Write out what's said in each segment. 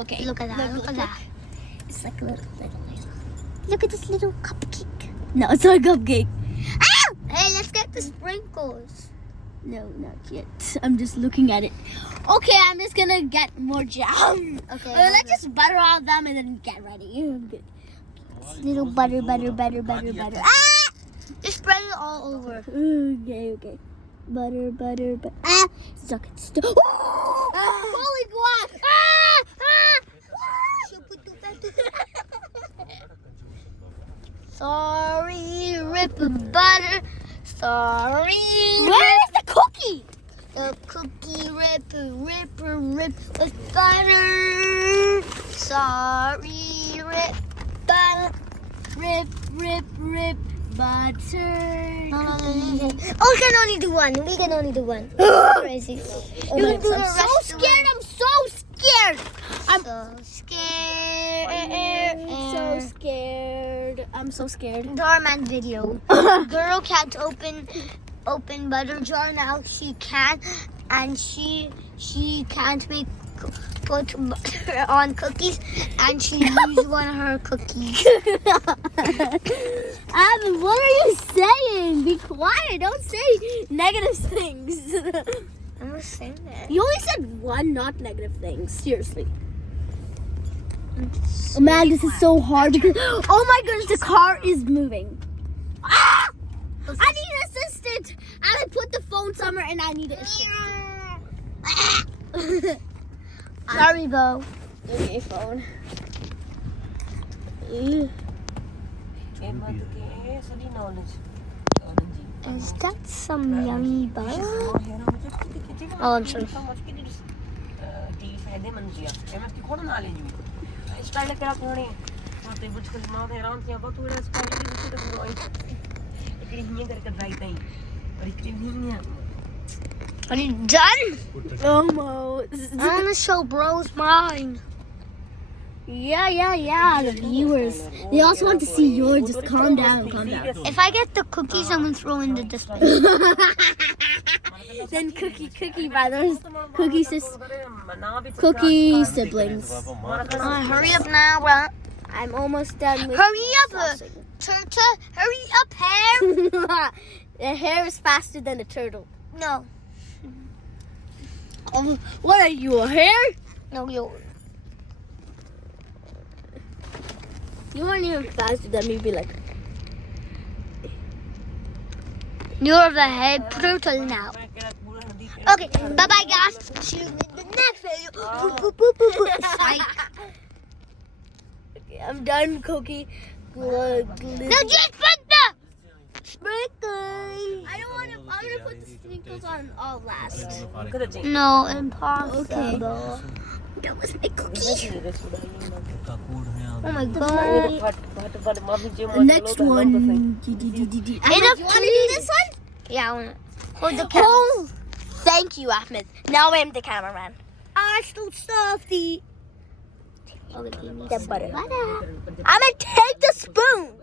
Okay. Look at that. Look at that. It's like a little. Look at this little cupcake. No, it's not a cupcake. Ah! Hey, let's get the sprinkles. No, not yet. I'm just looking at it. Okay, I'm just gonna get more jam. Okay. Let's just butter all them and then get ready. Good. Little butter. Ah! Just spread it all over. Okay. Butter. Ah! Stuck. Holy guac! Sorry, rip butter. Sorry. Where's the cookie? The cookie rip with butter. Sorry, rip butter. Rip butter. Oh, we can only do one. Crazy. You can do the I'm rest. so scared. I'm so scared. Doorman video. Girl can't open butter jar. Now she can, and she can't put butter on cookies, and she used one of her cookies. Adam, what are you saying? Be quiet. Don't say negative things. I'm just saying that. You only said one not negative things. Seriously. Oh man, this is so hard because oh my goodness, the car is moving. Ah! I need an assistant. I would put the phone somewhere and I need an assistant. Sorry, Bo. Okay, phone. Is that some yummy butter? Oh, I'm sorry. Are you done? Almost. I want to show bros mine. Yeah. The viewers. They also want to see yours. Just calm down. If I get the cookies, I'm going to throw in the dustbin. Then cookie brothers. Cookie siblings. Hurry up now, bro. I'm almost done with Hurry up, saucing. turtle. Hurry up, hair. The hair is faster than the turtle. No. What are you, a hare? No, you. You aren't even faster than me. Be like, You're the head turtle now. Okay, bye-bye, guys. See you in the next video. Psych. okay, I'm done, Cookie. No, just put the Sprinkles. I don't want to. I'm gonna put the sprinkles on all last. No, impossible. Okay. That was my cookie. Oh my god. The next one. You want to do this one? Yeah, I want to. Hold the camera. Oh, thank you, Ahmed. Now I'm the cameraman. I still softy. The butter. I'm gonna take the spoon.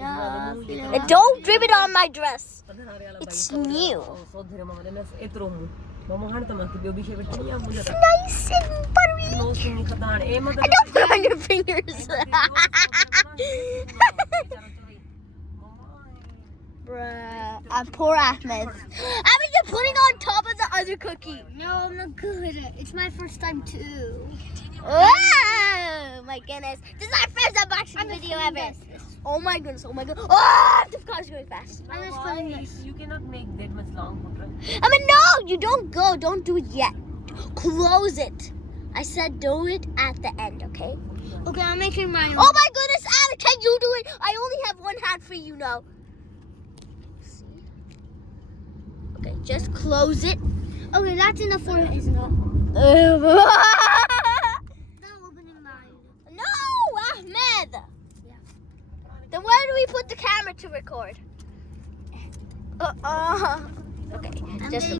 And don't drip it on my dress. It's new. It's nice and buttery. And don't put it on your fingers. Bruh, poor Ahmed. Ahmed, you're putting on top of the other cookie. No, I'm not good. It's my first time too. Oh my goodness. This is our first unboxing video ever. Oh my goodness. Oh, the car's going fast. I'm just putting this. You cannot make that much long. I mean, no, you don't go. Don't do it yet. Close it. I said do it at the end, okay? Okay, I'm making my own. Oh my goodness, Anna, can you do it? I only have one hand for you now. See? Okay, just close it. Okay, that's enough for it. No, Now opening mine. Ahmed. Yeah. Then where do we put the camera to record? Okay, I'm just.